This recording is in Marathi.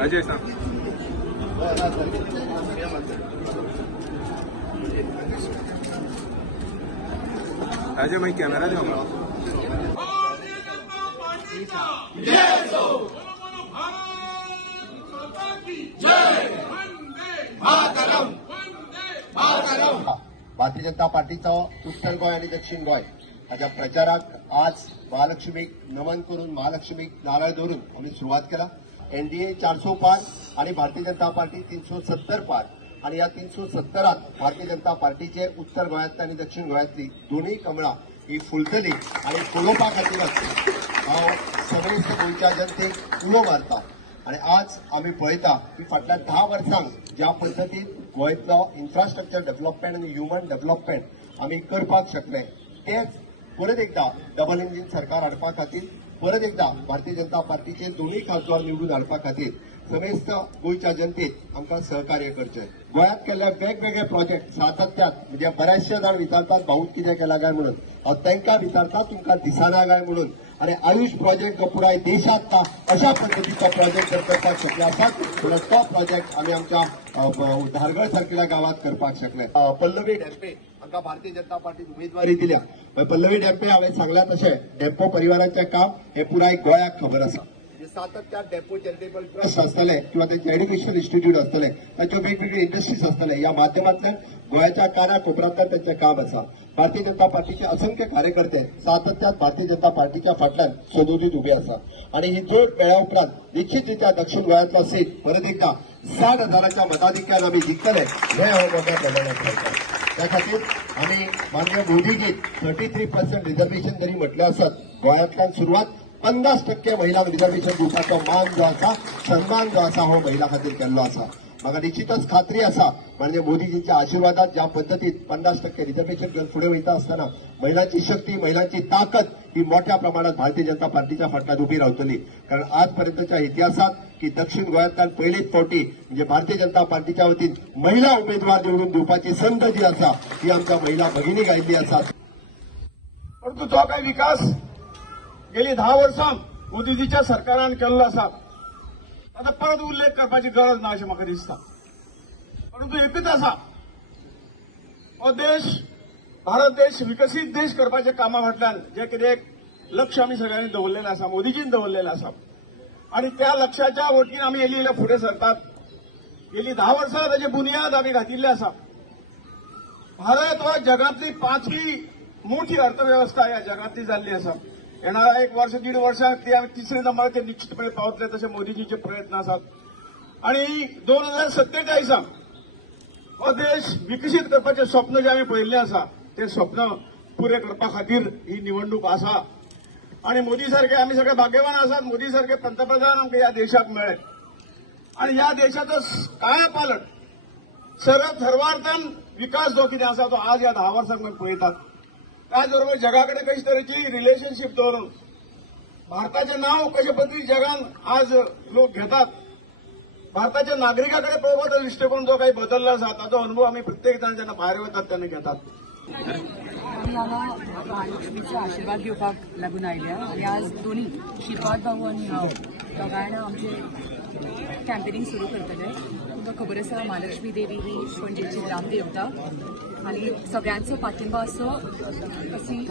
अजय सांग अजय मैं कैमरा दे भारतीय जनता पार्टीचा उत्तर गोय आणि दक्षिण गोय हाच्या प्रचाराक आज महालक्ष्मीक नमन करून महालक्ष्मीक नारळ धरून आम्ही सुरुवात केला। एनडीए 400 पार आणि भारतीय जनता पार्टी 370 पार आणि या 370त भारतीय जनता पार्टीचे उत्तर गोयातली आणि दक्षिण गोयातली दोन्ही कमळा ही फुलतली आणि पळोवपा खातीर हांव सगळे गोंयच्या जनतेक उलो मारता। आणि आज आम्ही पळयता की फाटल्या 10 वर्सांक ज्या पद्दतीन गोंयतलो इन्फ्रास्ट्रक्चर डेव्हलपमेंट आणि ह्युमन डेव्हलपमेंट आम्ही करपाक शकले तेच परत एकदा डबल इंजिन सरकार हाडपा खातीर परत एकदा भारतीय जनता पार्टीचे दोन्ही खासदार निवडून हाडपा खातीर समेस्त गोंयच्या जनतेक आमकां सहकार्य करचें। गोंयांत केल्ले वेगवेगळे प्रोजेक्ट सातत्यान म्हणजे बरेचशे जाण विचारतात भाऊन कितें केला काय म्हणून हांव तांकां विचारता तुमकां दिसना काय म्हणून आणि आयुष प्रोजेक्ट जो पुराय देशात अशा पद्धतीचा प्रोजेक्ट जर करपाक शकले आसात तर तो प्रोजेक्ट आम्ही आमच्या धारगळ सारख्या गावात करपाक शकले। पल्लवी डेंपे आमकां भारतीय जनता पार्टीन उमेदवारी दिल्या। पल्लवी डेंपे हांवें सांगला तशें डेंपो परिवाराचें काम हे पुराय गोंयाक खबर आसा। सातत्यान डेपो चॅरिटेबल ट्रस्ट असतले किंवा त्यांचे एज्युकेशन इन्स्टिट्यूट असतले तांच्यो वेगवेगळे इंडस्ट्रीज असतले या माध्यमांतल्यान गोंयाच्या काना कोपऱ्यांतल्यान त्यांचे काम आसा। भारतीय जनता पार्टीचे असंख्य कार्यकर्ते सातत्यान भारतीय जनता पार्टीच्या फाटल्यान सदोदीत उभे आसा आणि ही जोड मेळ्या उपरांत निश्चितरित्या दक्षिण गोंयांतलो सीट परत एकदा 60,000च्या मताधिक्यान आम्ही जिखतले हे हांव मोठ्या प्रमाणात सांगता। त्या खातीर आम्ही माननीय मोदीजीक 33% रिझर्वेशन जरी म्हटले आसत गोंयांतल्यान सुरवात 50% महिलांक रिझर्वेशन दिवपाचो मान जो आसा सन्मान जो आसा हो महिला खातीर केल्लो आसा। म्हाका निश्चितच खात्री आसा म्हणजे मोदीजींच्या आशिर्वादात ज्या पद्दतीन 50% रिझर्वेशन घेवन फुडें वयता आसतना महिलांची शक्ती महिलांची ताकद ही मोठ्या प्रमाणात भारतीय जनता पार्टीच्या फाटल्यान उभी रावतली। कारण आजपर्यंतच्या इतिहासात की दक्षिण गोंयांतल्यान पयलीच फावटी म्हणजे भारतीय जनता पार्टीच्या वतीन महिला उमेदवार निवडून दिवपाची संद जी आसा ही आमच्या महिला भगिनी आयिल्ली आसा। परंतु जो काही विकास गेली 10 वर्सां मोदीजीच्या सरकारान केल्लो आसा ताचो परत उल्लेख करपाची गरज ना अशें म्हाका दिसता। परंतु एकच आसा हो देश भारत देश विकसीत देश करपाच्या कामा फाटल्यान जे कितें लक्ष आमी सगळ्यांनी दवरलेलें आसा मोदीजीन दवरलेलें आसा आणि त्या लक्ष्याच्या वतीन आमी इल्ले फुडें सरतात। गेली 10 वर्सां ताची बुनियाद आमी घातिल्ली आसा। भारत हो जगातली 5वी मोठी अर्थव्यवस्था ह्या जगातली जाल्ली आसा। येणारा 1 वर्ष 1.5 वर्षात ती आमी 3रे नंबराचेर निश्चितपणे पावतले तसे मोदीजीचे प्रयत्न आसात आणि 2047 हो देश विकसीत करपाचें स्वप्न जे आमी पळयल्लें आसा ते स्वप्न पुरे करपा खातीर ही निवडणूक आसा आणि मोदी सारखे आमी सगळे भाग्यवान आसात। मोदी सारखे पंतप्रधान आमकां ह्या देशाक मेळ्ळे आणि ह्या देशाचो कायापालट सर्वार्थान विकास जो कितें आसा तो आज ह्या 10 वर्सांक आमी पळयतात। त्याचबरोबर जगाकडे कशा तरेची रिलेशनशीप दवरून भारताचे नाव कशा पद्धती जगान आज लोक घेतात भारताच्या नागरिकाकडे पळोवपाचो दृष्टिकोन जो काही बदलला आसा ताचो अनुभव आम्ही प्रत्येक जण जेन्ना भायर वतात तेन्ना घेतात। आम्ही हांगा महालक्ष्मीचो आशिर्वाद घेवपाक लागून आयल्या आणि आज दोन्ही श्रीपाद भाऊ आणि हांव दोगांय आमचे कॅम्पेनिंग सुरू करतले। तुमकां खबर आसा महालक्ष्मी देवी ही पणजेची ग्रामदेवता आणि सगळ्यांचो पाठिंबा असो अशी